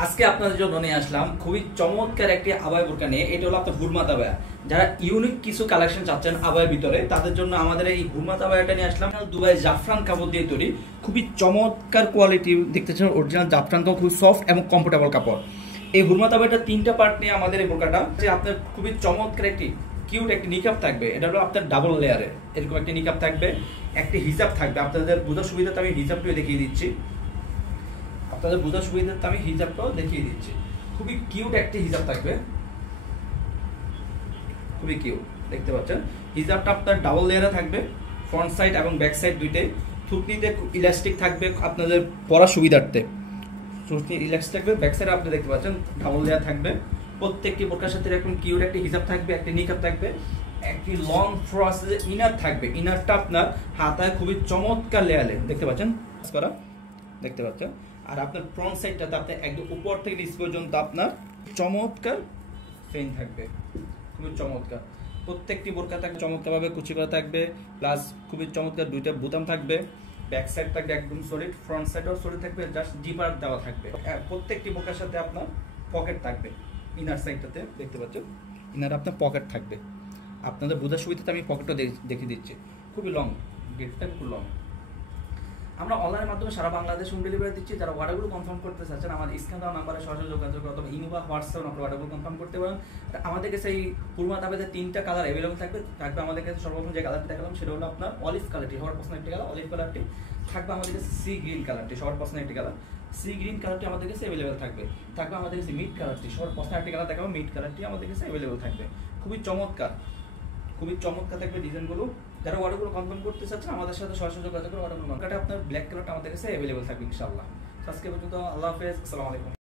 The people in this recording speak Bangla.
আজকে আপনাদের জন্য নিয়ে আসলাম খুবই চমৎকার একটি আবায়া বোরকা নিয়ে। এটা হলো আপনার হুরমাত আবায়া। যারা ইউনিক কিছু কালেকশন চাচ্ছেন আবায়ার ভিতরে, তাদের জন্য আমাদের এই হুরমাত আবায়াটা নিয়ে আসলাম। দুবাই জাফরান কাপড় দিয়ে তৈরি, খুবই চমৎকার কোয়ালিটি। দেখতেছেন অরিজিনাল জাফরান কাপড়, খুবই সফট এবং কমফোর্টেবল কাপড়। এই হুরমাত আবায়াটা তিনটা পার্ট নিয়ে আমাদের এই বোরকাটা, যে আপনার খুবই চমৎকার একটি কিউট একটি নিকাব থাকবে। এটা হলো আপনার ডাবল লেয়ারে এরকম একটি নিকাব থাকবে, একটি হিজাব থাকবে। আপনাদের বোঝার সুবিধাতে আমি হিজাবটিও দেখিয়ে দিচ্ছি। আপনাদের বোঝার সুবিধাতে আমি হিজাবটাও দেখিয়ে দিচ্ছি। খুবই কিউট একটি হিজাব থাকবে, খুবই কিউট দেখতে পাচ্ছেন। হিজাবটা আপনার ডাবল লেয়ারে থাকবে, ফ্রন্ট সাইড এবং ব্যাক সাইড দুইটাই। থুতনিতে ইলাস্টিক থাকবে আপনাদের পরার সুবিধার্থে, থুতনি ইলাস্টিক থাকবে। ব্যাক সাইডে আপনি দেখতে পাচ্ছেন ডাবল লেয়ার থাকবে। প্রত্যেকটি বোরকার সাথে এরকম কিউট একটি হিজাব থাকবে, একটি নিকাব থাকবে, একটি লং ফ্রস ইনার থাকবে। ইনারটা আপনার হাতায় খুবই চমৎকার লেয়ারে দেখতে পাচ্ছেন করা, দেখতে পাচ্ছেন। আর আপনার ফ্রন্ট সাইডটাতে আপনি একদম উপর থেকে নিচ পর্যন্ত আপনার চমৎকার ফেন থাকবে, খুবই চমৎকার। প্রত্যেকটি বোরকা থাকবে চমৎকারভাবে কুচি করা থাকবে, প্লাস খুবই চমৎকার দুইটা বোতাম থাকবে। ব্যাক সাইড থাকবে একদম সলিড, ফ্রন্ট সাইডও সলিড থাকবে, জাস্ট জিপার দেওয়া থাকবে। প্রত্যেকটি বোরকার সাথে আপনার পকেট থাকবে। ইনার সাইডটাতে দেখতে পাচ্ছেন ইনার আপনার পকেট থাকবে। আপনাদের বোঝার সুবিধাতে আমি পকেটটা দেখিয়ে দিচ্ছি। খুবই লং, গেটটা খুব লং। আমরা অনলাইনের মাধ্যমে সারা বাংলাদেশ হোম ডেলিভারি দিচ্ছি। যারা অর্ডারগুলো কনফার্ম করতে চাচ্ছেন, আমাদের স্ক্রিনে দেওয়া নাম্বারে সরাসরি যোগাযোগ করে অথবা ইমো বা হোয়াটসঅ্যাপে আপনারা অর্ডারগুলো কনফার্ম করতে পারেন। আমাদের কাছে এই হুরমাত আবায়াতে তিনটা কালার অ্যাভেলেবল থাকবে আমাদের কাছে। সর্বপ্রথম যে কালারটি দেখালাম সেটা হলো আপনার অলিভ কালারটি, সবার পছন্দের একটি কালার। অলিভ কালারটি থাকবে আমাদের কাছে সি গ্রিন কালারটি, সবার পছন্দের একটি কালার। সি গ্রিন কালারটি আমাদের কাছে অ্যাভেলেবল থাকবে। আমাদের কাছে মিড কালারটি, সবার পছন্দের একটি কালার দেখাবো। মিড কালারটি আমাদের কাছে অ্যাভেলেবল থাকবে। খুবই চমৎকার, খুবই চমৎকার থাকবে ডিজাইনগুলো। যারা অর্ডারগুলো কনফার্ম করতে চাচ্ছেন আমাদের সাথে সরাসরি যোগাযোগ করে অর্ডারগুলো। আপনার ব্ল্যাক কালারটা আমাদের কাছে অ্যাভেলেবল থাকবে ইনশাআল্লাহ। আজকে পর্যন্ত আল্লাহ হাফেজ, আসসালামু আলাইকুম।